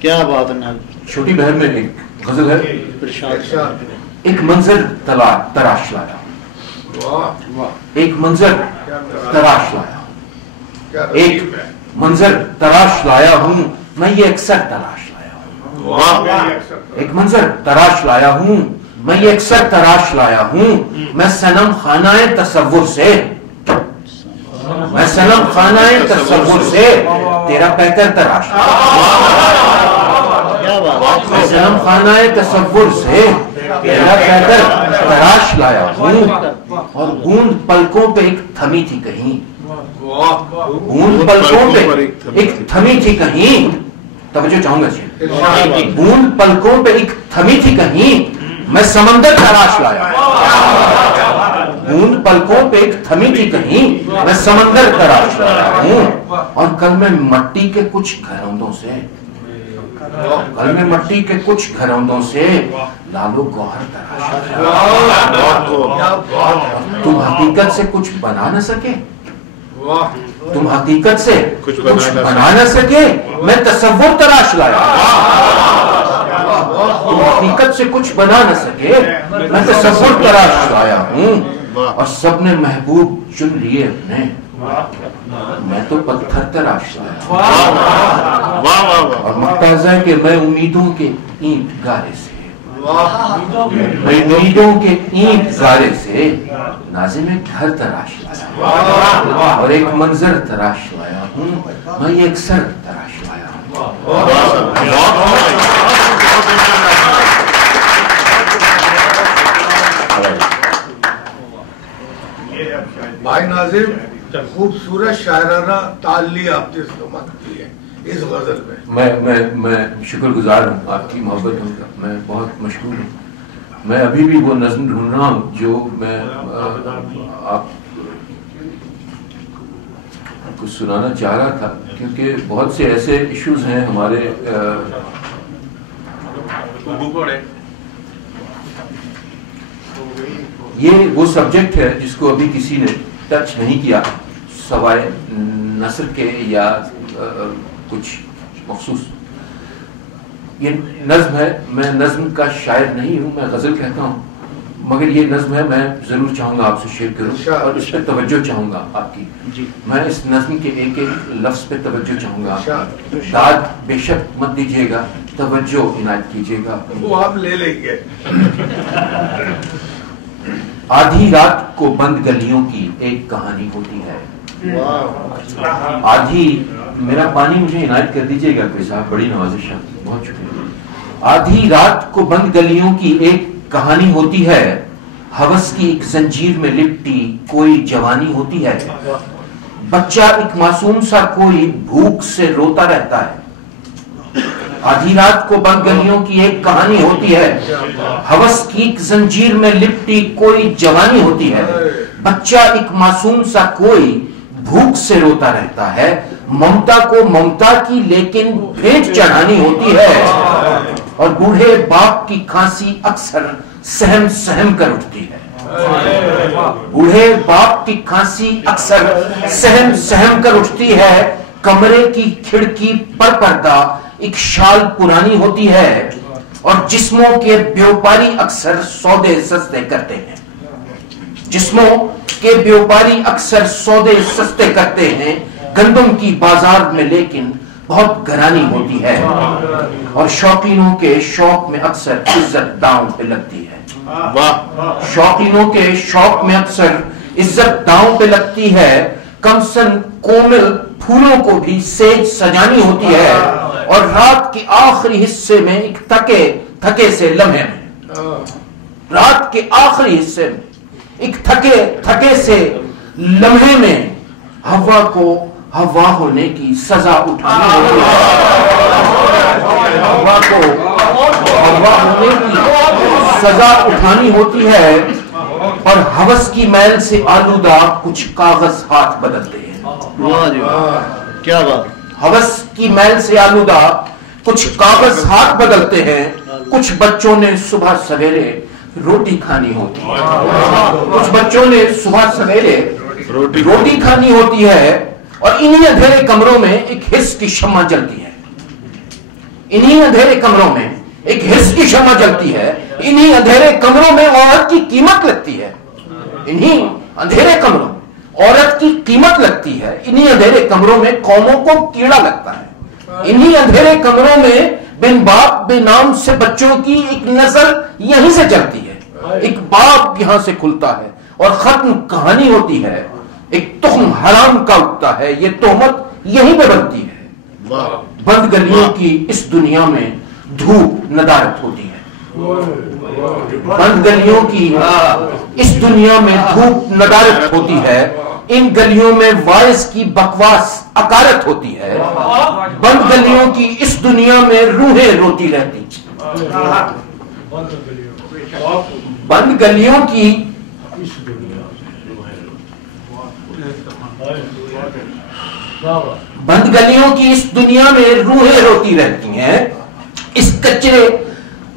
کیا بات ہے. چھوٹی بہن میں ایک غزل ہے. ایک منظر تراش لایا، ایک منظر تراش لایا، ایک منظر تراش لایا ہوں میں، یہ اکثر تراش لایا ہوں. ایک منظر تراش لایا ہوں میں، یہ اکثر تراش لایا ہوں. میں صنم خانہ تصور سے، میں صنم خانہ تصور سے تیرا پیکر تراش لایا ہوں. میں صنم خانہ تصور سے تیرا پیکر تراش لایا ہوں. اور گوند پلکوں پہ ایک تھمی تھی کہیں، گوند پلکوں پہ ایک تھمی تھی کہیں. توجہ چاہوں گا جی. گوند پلکوں پہ ایک تھمی تھی کہیں، میں سمندر تراش لایا. گوند پلکوں پہ ایک تھمی تھی کہیں، میں سمندر تراش لایا ہوں. اور کل میں مٹی کے کچھ گھروندوں سے، کل میں مٹی کے کچھ گھروندوں سے لالو گوہر تراش لایا. تم حقیقت سے کچھ بنا نہ سکے، تم حقیقت سے کچھ بنا نہ سکے، میں تصور تراش لایا. تم حقیقت سے کچھ بنا نہ سکے، میں تصور تراش لایا ہوں. اور سب نے محبوب چن لیے اپنے، میں تو پتھر تراش لایا. اور مقتضا ہے کہ میں امیدوں کے اینٹ گارے سے، میں امیدوں کے اینٹ گارے سے ناظم گھر تراش لایا. اور ایک منظر تراش لایا ہوں میں، یہ اکثر تراش لایا ہوں. بھائی ناظم، خوبصورت شاعرانہ تعلی آپ نے استعمال کی ہے اس غزل میں. میں شکر گزار ہوں آپ کی محبتوں کا، میں بہت مشکور ہوں. میں ابھی بھی وہ نظم ڈھونڈ رہا ہوں جو میں آپ کو سنانا چاہ رہا تھا، کیونکہ بہت سے ایسے ایشوز ہیں ہمارے. یہ وہ سبجیکٹ ہے جس کو ابھی کسی نے ٹچ نہیں کیا سوائے نثر کے یا کچھ مخصوص. یہ نظم ہے، میں نظم کا شاعر نہیں ہوں، میں غزل کہتا ہوں، مگر یہ نظم ہے، میں ضرور چاہوں گا آپ سے شیئر کروں اور اس پہ توجہ چاہوں گا آپ کی. میں اس نظم کے ایک ایک لفظ پہ توجہ چاہوں گا. داد بے شک مت دیجیے گا، توجہ عنایت کیجیے گا. وہ آپ لے لیں گے. آدھی رات کو بند گلیوں کی ایک کہانی ہوتی ہے. آدھی، میرا پانی مجھے عنایت کر دیجیے گا کوئی صاحب، بڑی نوازش ہے، بہت شکریہ. آدھی رات کو بند گلیوں کی ایک کہانی ہوتی ہے، ہوس کی ایک زنجیر میں لپٹی کوئی جوانی ہوتی ہے. بچہ ایک معصوم سا کوئی بھوک سے روتا رہتا ہے. آدھی رات کو بند گلیوں کی ایک کہانی ہوتی ہے، ہوس کی ایک زنجیر میں لپٹی کوئی جوانی ہوتی ہے. بچہ ایک معصوم سا کوئی بھوک سے روتا رہتا ہے. ممتا کو ممتا کی لیکن بھیٹ چڑھانی ہوتی ہے. اور بوڑھے باپ کی کھانسی اکثر سہم سہم کر اٹھتی ہے. بوڑھے باپ کی کھانسی اکثر سہم سہم کر اٹھتی ہے. کمرے کی کھڑکی پر پردہ ایک شال پرانی ہوتی ہے. اور جسموں کے بیوپاری اکثر سودے سستے کرتے ہیں. جسموں کے بیوپاری اکثر سودے سستے کرتے ہیں. گندم کی بازار میں لیکن بہت گرانی ہوتی ہے. اور شوقینوں کے شوق میں اکثر عزت داؤں پہ لگتی ہے. شوقینوں کے شوق میں اکثر عزت داؤں پہ لگتی ہے. کمسن کومل پھولوں کو بھی سیج سجانی ہوتی ہے. اور رات کے آخری حصے میں ایک تھکے سے لمحے میں، رات کے آخری حصے میں ایک تھکے سے لمحے میں ہوا کو ہوا ہونے کی سزا اٹھانی ہوتی ہے. ہوا کو ہوا ہونے کی سزا اٹھانی ہوتی ہے. اور ہوس کی میل سے آلودہ کچھ کاغذ ہاتھ بدلتے ہیں. کیا بات. ہوس کی میل سے آلودہ کچھ کاغذ ہاتھ بدلتے ہیں، کچھ بچوں نے صبح سویرے روٹی کھانی ہوتی ہے، کچھ بچوں نے صبح سویرے روٹی کھانی ہوتی ہے، اور انہی اندھیرے کمروں میں ایک حس کی شمع جلتی ہے، انہی اندھیرے کمروں میں ایک حس کی شمع جلتی ہے، انہی اندھیرے کمروں میں عورت کی قیمت لگتی ہے، انہی اندھیرے کمروں میں عورت کی قیمت لگتی ہے، انہی اندھیرے کمروں میں قوموں کو کیڑا لگتا ہے، انہی اندھیرے کمروں میں بن باپ بے نام سے بچوں کی ایک نسل یہیں سے چلتی ہے، ایک باپ یہاں سے کھلتا ہے اور ختم کہانی ہوتی ہے، ایک تخم حرام کا اٹھتا ہے، یہ تہمت یہیں پہ بنتی ہے۔ بند گلیوں کی اس دنیا میں دھوپ ندارت ہوتی ہے، بند گلیوں کی اس دنیا میں دھوپ ندارت ہوتی ہے، ان گلیوں میں وائس کی بکواس اکارت ہوتی ہے، بند گلیوں کی اس دنیا میں روحیں روتی رہتی، بند گلیوں کی بند گلیوں کی اس دنیا میں روحیں روتی رہتی ہیں، اس کچرے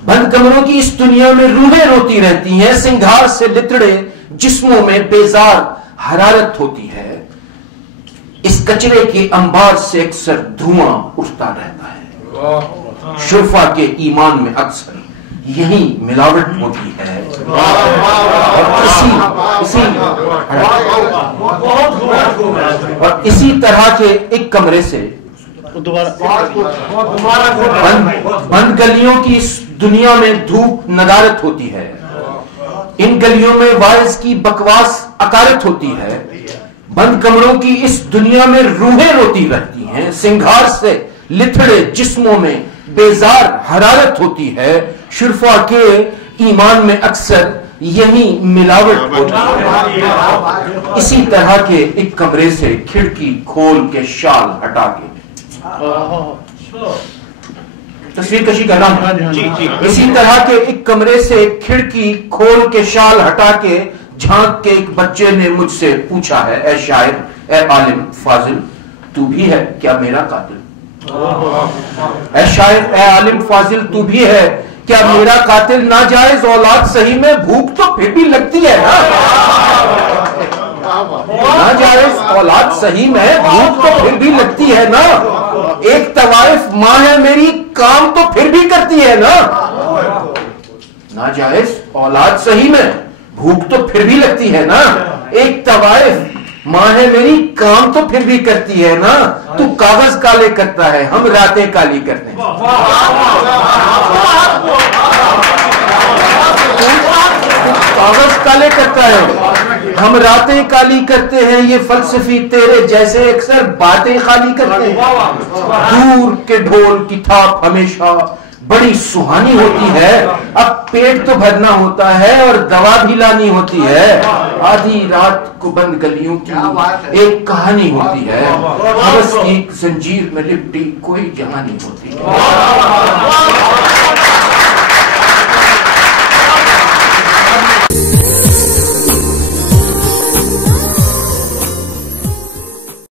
بند کمروں کی اس دنیا میں روحیں روتی رہتی ہیں، سنگھار سے لتڑے جسموں میں بیزار حرارت ہوتی ہے، اس کچرے کے انبار سے اکثر دھواں اٹھتا رہتا ہے، شرفا کے ایمان میں اکثر یہی ملاوٹ ہوتی ہے، اور اسی طرح کے ایک کمرے سے بند گلیوں کی اس دنیا میں دھوپ ندارت ہوتی ہے، ان گلیوں میں وائز کی بکواس اکارت ہوتی ہے، بند کمروں کی اس دنیا میں روحیں روتی رہتی ہیں، سنگھار سے لتھڑے جسموں میں بیزار حرارت ہوتی ہے، شرفا کے ایمان میں اکثر یہی ملاوٹ ہوتی ہے، اسی طرح کے ایک کمرے سے کھڑکی کھول کے شال ہٹا کے تصویر کشی کر رہا ہوں، اسی طرح کے ایک کمرے سے کھڑکی کھول کے شال ہٹا کے جھانک کے ایک بچے نے مجھ سے پوچھا ہے، اے شاعر، اے عالم فاضل، تو بھی ہے کیا میرا قاتل؟ اے شاعر، اے عالم فاضل، تو بھی ہے کیا میرا قاتل؟ ناجائز اولاد صحیح میں بھوک تو پھر بھی لگتی ہے نا، ناجائز اولاد صحیح میں بھوک تو پھر بھی لگتی ہے نا، ایک طوائف ماں ہے میری کام تو پھر بھی کرتی ہے نا، ناجائز اولاد صحیح میں بھوک تو پھر بھی لگتی ہے نا، ایک طوائف ماں ہے میری کام تو پھر بھی کرتی ہے نا، تو کاغذ کالے کرتا ہے ہم راتیں کالی کرتے ہیں، کاغذ کالے کرتا ہے ہم راتیں کالی کرتے ہیں، یہ فلسفی تیرے جیسے اکثر باتیں خالی کرتے ہیں، دور کے ڈھول کی تھاپ ہمیشہ بڑی سہانی ہوتی ہے، اب پیٹ تو بھرنا ہوتا ہے اور دوا بھی لانی ہوتی ہے، آدھی رات کو بند گلیوں کی ایک کہانی ہوتی ہے، حوث کی ایک زنجیر میں لپٹی کوئی جہانی ہوتی ہے۔